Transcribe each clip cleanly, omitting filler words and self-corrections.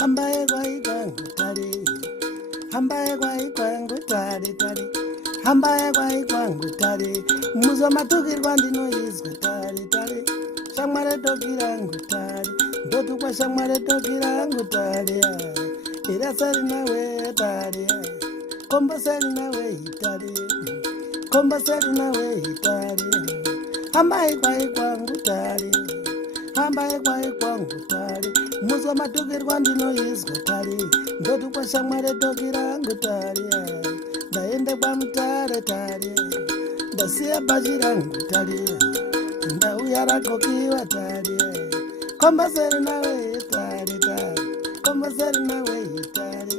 hambaye kwaikwangu tare, hambaye kwaikwangu tare tare, hambaye kwaikwangu tare, muzomatukirwa ndinoizwa tare tare, shamware tokirangu tare, ndotukwa shamware tokirangu tare, irasari nawe tare, kombosari nawe tare, kombosari nawe tare, hambaye kwaikwangu tare, hambaye kwaikwangu tare, muzomatukirwa ndinoizwa tare, ndotukwa shamware tokirangu tare, ndaende kwamutare tare, ndasiya bhaji rangu tare, ndauya rakokiwa tare, komboseri nawe tare tare, komboseri nawe tare,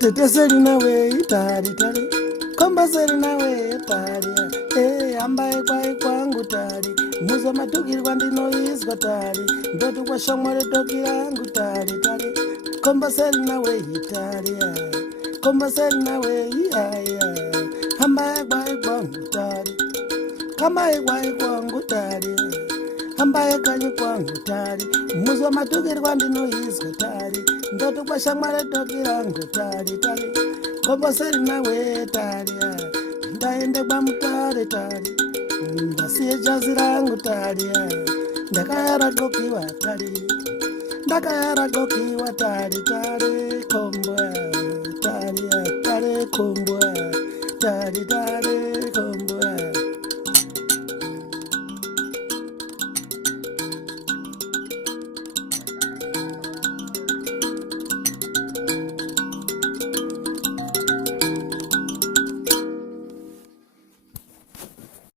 teteseri nawe tare tare, komboseri nawe tare, hambaye kwaikwangu tare, muzomatukirwa ndinoizwa tare, ndotukwa shamware tokirangu tare tare, komboseri nawe tare, komboseri nawe hambaye kwaikwangu tare, hambaye kwaikwangu tare, hambaye kanyi kwangu tare, muzomatukirwa ndinoizwa tare, ndotukwa shamware tokirangu tare tare, komboseri nawe tare, ndaende kwamutare tare, ndasiye jazi rangu tare, ndakayaragokiwa tare, ndakayaragokiwa tare tare, kombo tare tare, kombo tare tare.